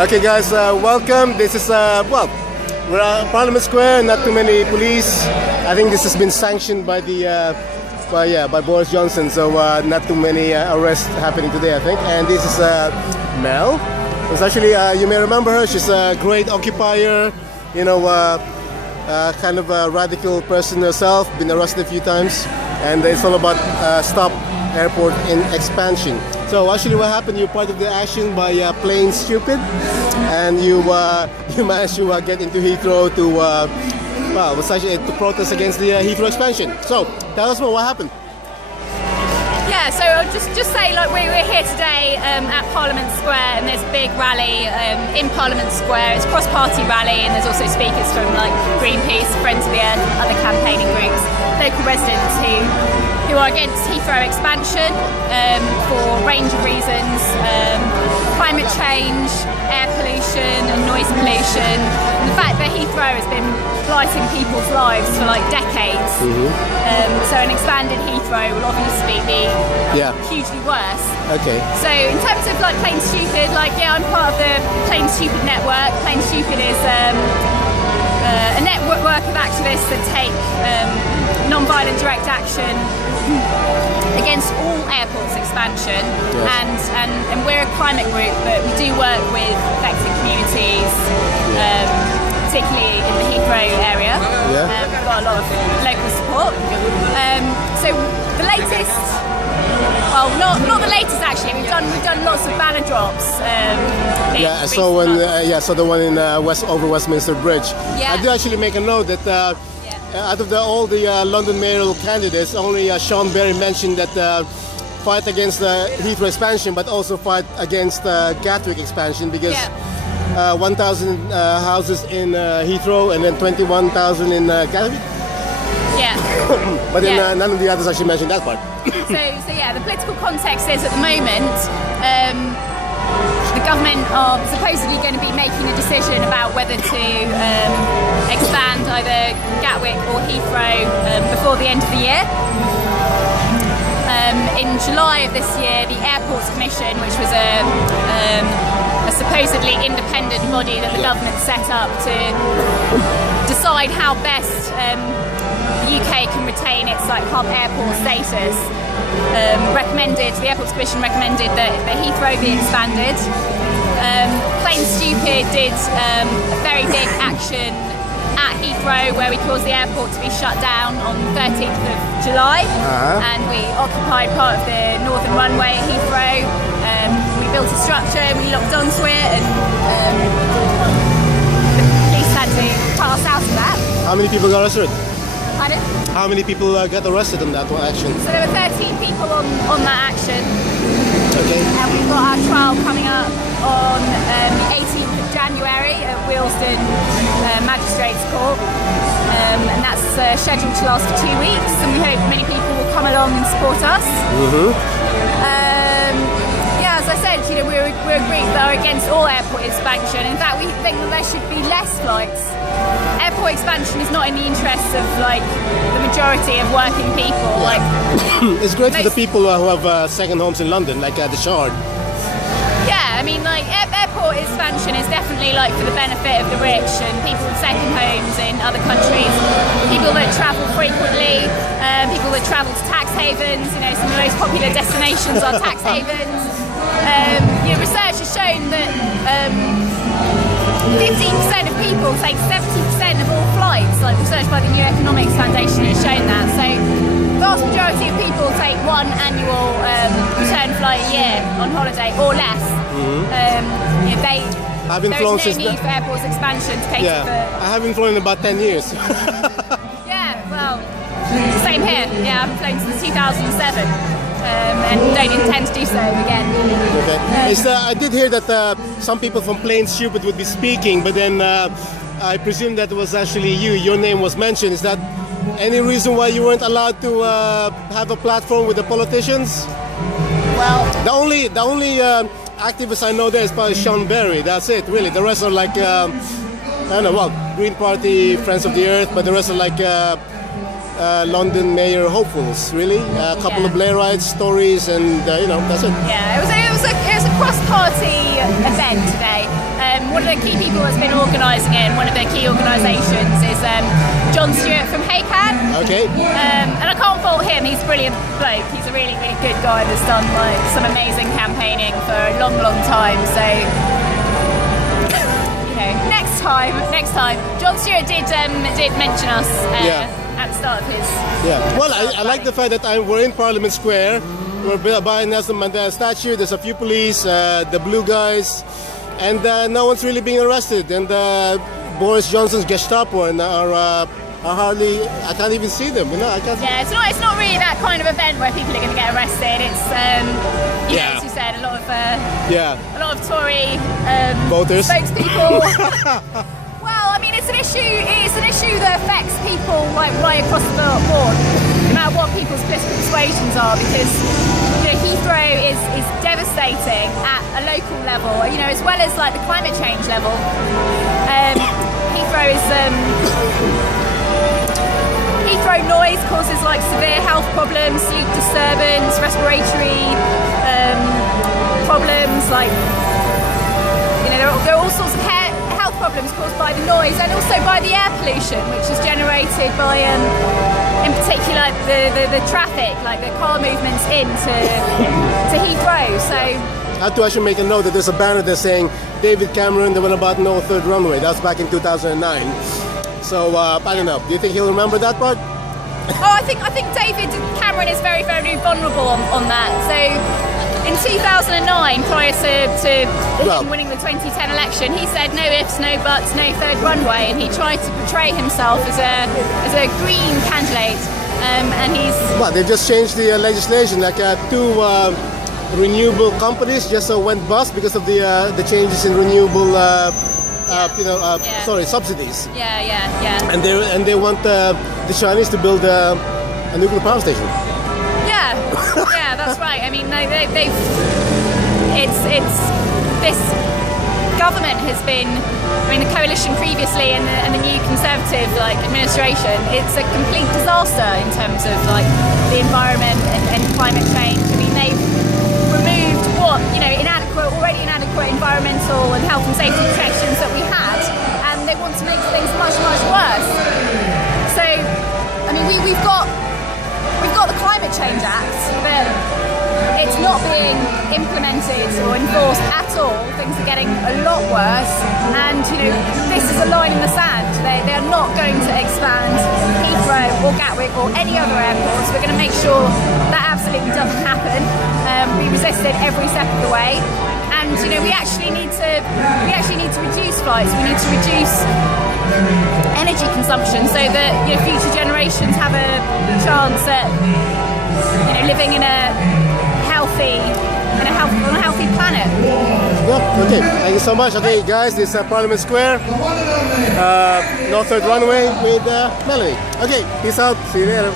Okay, guys, welcome. This is we're at Parliament Square. Not too many police. I think this has been sanctioned by the by Boris Johnson. So not too many arrests happening today, I think. And this is Mel. It's actually you may remember her. She's a great occupier. You know, kind of a radical person herself. Been arrested a few times, and it's all about stop airport in expansion. So actually what happened, you're part of the action by Plain Stupid, and you managed to get into Heathrow to to protest against the Heathrow expansion. So tell us more, what happened? Yeah, so I'll just say, like, we're here today at Parliament Square, and there's a big rally in Parliament Square. It's a cross-party rally, and there's also speakers from like Greenpeace, Friends of the Earth, other campaigning groups, local residents who are against Heathrow expansion for a range of reasons: climate change, air pollution and noise pollution, and the fact that Heathrow has been blighting people's lives for like decades. So an expanded Heathrow will obviously be hugely worse. Okay. So in terms of like Plain Stupid, I'm part of the Plain Stupid network. Plain Stupid is a network of activists that take non-violent direct action against all airports expansion, and we're a climate group, but we do work with affected communities, particularly in the Heathrow area. We've got a lot of local support. So the latest, well, not the latest actually. We've done lots of banner drops. So the one in over Westminster Bridge. Yeah. I do actually make a note that. Out of all the London mayoral candidates, only Sean Berry mentioned that fight against the Heathrow expansion, but also fight against Gatwick expansion, because 1,000 houses in Heathrow and then 21,000 in Gatwick. Yeah. But then none of the others actually mentioned that part. So the political context is, at the moment, the government are supposedly going to be making a decision about whether to expand either Gatwick or Heathrow before the end of the year. In July of this year, the Airports Commission, which was a supposedly independent body that the government set up to decide how best the UK can retain its hub airport status, the Airports Commission recommended that Heathrow be expanded. Plain Stupid did a very big action at Heathrow where we caused the airport to be shut down on the 13th of July, and we occupied part of the northern runway at Heathrow. We built a structure, we locked onto it, and the police had to pass out of that. How many people got arrested? Pardon? How many people got arrested in that one action? So there were 13 people on that action. Okay. And we've got our trial coming up on the 18th of January at Wealdstone Magistrates Court. And that's scheduled to last for 2 weeks, and we hope many people will come along and support us. As I said, we're a group that are against all airport expansion. In fact, we think that there should be less flights. Airport expansion is not in the interests of the majority of working people. It's great for the people who have second homes in London, like the Shard. Yeah, I mean, airport expansion is definitely for the benefit of the rich and people with second homes in other countries, people that travel frequently, people that travel to tax havens. Some of the most popular destinations are tax havens. Research has shown that 15% of people take 70% of all flights. Research by the New Economics Foundation has shown that. So the vast majority of people take one annual return flight a year on holiday or less. There's no need for airports expansion to cater for... I haven't flown in about 10 years. Same here. Yeah, I've flown since 2007. And don't intend to do so again. Okay. I did hear that some people from Plain Stupid would be speaking, but then I presume that was actually you. Your name was mentioned. Is that any reason why you weren't allowed to have a platform with the politicians? Well, the only activist I know there is probably Sean Berry. That's it, really. The rest are I don't know, Green Party, Friends of the Earth, but the rest are London mayor hopefuls, really. A couple of Blairite stories, and that's it. Yeah, it was a cross-party event today. one of the key people that's been organising it, and one of the key organisations is John Stewart from HeyCan. Okay. And I can't fault him, he's a brilliant bloke. He's a really, really good guy that's done like some amazing campaigning for a long, long time. So, you know, next time. John Stewart did mention us at the start of his. Yeah. Well, I like the fact that we're in Parliament Square. We're by Nelson Mandela statue. There's a few police, the blue guys, and no one's really being arrested. And Boris Johnson's Gestapo and are hardly. I can't even see them. You know, I can't. Yeah, it's not really that kind of event where people are going to get arrested. It's you know, as you said, a lot of Tory voters, spokespeople. Well, I mean, it's an issue that affects people like right across the board, no matter what people's political persuasions are, because you know, Heathrow is devastating at a local level, you know, as well as like the climate change level. Heathrow noise causes like severe health problems, sleep disturbance, respiratory problems, like you know, there are all sorts of health problems caused by the noise and also by the air pollution, which is generated by in particular the traffic, like the car movements into Heathrow. So I have to actually make a note that there's a banner there saying David Cameron, the one about no third runway. That was back in 2009. So I don't know. Do you think he'll remember that part? Oh, I think David Cameron is very, very vulnerable on that. So in 2009, prior to him winning the 2010 election, he said no ifs, no buts, no third runway, and he tried to portray himself as a green candidate. And he's they've just changed the legislation. Like two renewable companies just went bust because of the changes in renewable. Subsidies. Yeah. And they want the Chinese to build a nuclear power station. Yeah, that's right. I mean, they've this government has been. I mean, the coalition previously and the new Conservative administration. It's a complete disaster in terms of like the environment and climate change. I mean, they've removed already inadequate environmental and health and safety protections that we had, and they want to make things much, much worse. So, I mean, we've got the Climate Change Act, but it's not being implemented or enforced at all. Things are getting a lot worse, and you know, this is a line in the sand. They are not going to expand Heathrow or Gatwick or any other airports. We're going to make sure that absolutely doesn't happen. We resist it every step of the way, and you know, we actually need to reduce flights. We need to reduce energy consumption so that you know, future generations have a chance at living in a healthy planet. Yeah, okay, thank you so much. Okay, guys, this is Parliament Square, North Third Runway with Melanie. Okay, peace out. See you later.